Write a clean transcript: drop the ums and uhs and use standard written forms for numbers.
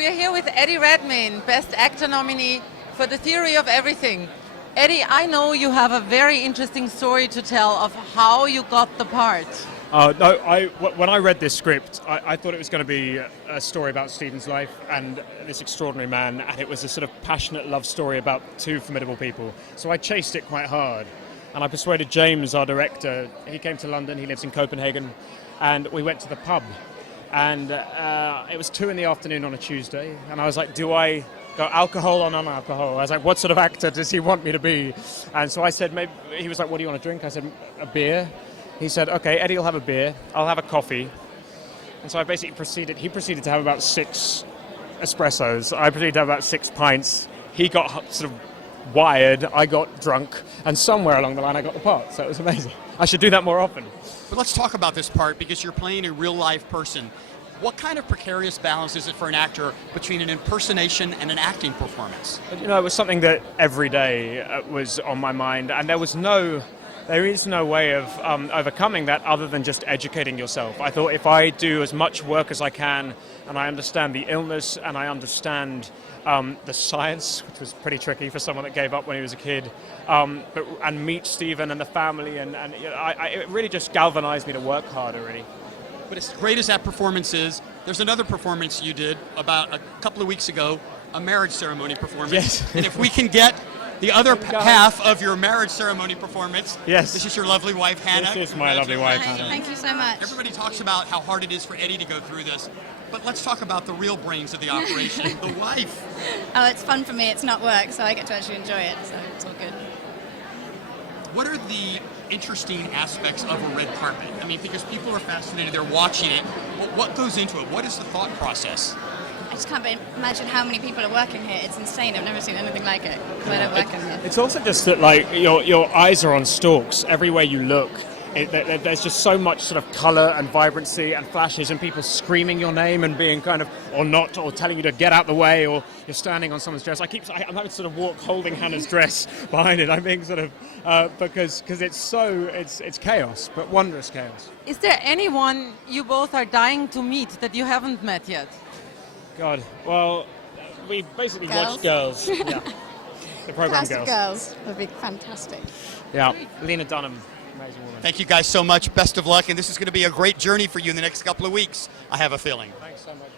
We're here with Eddie Redmayne, Best Actor nominee for The Theory of Everything. Eddie, I know you have a very interesting story to tell of how you got the part. No, when I read this script, I thought it was going to be a story about Stephen's life and this extraordinary man, and it was a sort of passionate love story about two formidable people. So I chased it quite hard, and I persuaded James, our director. He came to London, he lives in Copenhagen, and we went to the pub. And it was 2 p.m. on a Tuesday, and I was like, do I go alcohol or non-alcohol? I was like, what sort of actor does he want me to be? And so I said, maybe. He was like, what do you want to drink? I said, a beer. He said, okay, Eddie will have a beer, I'll have a coffee. And so I basically he proceeded to have about 6 espressos. I proceeded to have about 6 pints. He got sort of wired, I got drunk, and somewhere along the line I got the part, so it was amazing. I should do that more often. But let's talk about this part, because you're playing a real-life person. What kind of precarious balance is it for an actor between an impersonation and an acting performance? You know, it was something that every day was on my mind, and there is no way of overcoming that other than just educating yourself. I thought if I do as much work as I can, and I understand the illness, and I understand the science, which was pretty tricky for someone that gave up when he was a kid, and meet Stephen and the family, and it really just galvanized me to work harder, really. But as great as that performance is, there's another performance you did about a couple of weeks ago, a marriage ceremony performance. Yes. And if we can get the other half of your marriage ceremony performance. Yes. This is your lovely wife, Hannah. This is my lovely wife, Hannah. Thank you so much. Everybody talks about how hard it is for Eddie to go through this, but let's talk about the real brains of the operation, the wife. Oh, it's fun for me. It's not work, so I get to actually enjoy it, so it's all good. What are the interesting aspects of a red carpet? I mean, because people are fascinated, they're watching it, but what goes into it? What is the thought process? I just can't imagine how many people are working here. It's insane. I've never seen anything like it, because I don't work in here. It's also just that, like, your eyes are on stalks everywhere you look. There's just so much sort of colour and vibrancy and flashes and people screaming your name and being kind of, or not, or telling you to get out the way, or you're standing on someone's dress. I'm having to sort of walk holding Hannah's dress behind it. I'm being sort of, because it's chaos, but wondrous chaos. Is there anyone you both are dying to meet that you haven't met yet? God, well, we basically watched Girls. Yeah. The program Cast of Girls would be fantastic. Yeah, Lena Dunham, amazing woman. Thank you guys so much. Best of luck, and this is going to be a great journey for you in the next couple of weeks, I have a feeling. Thanks so much.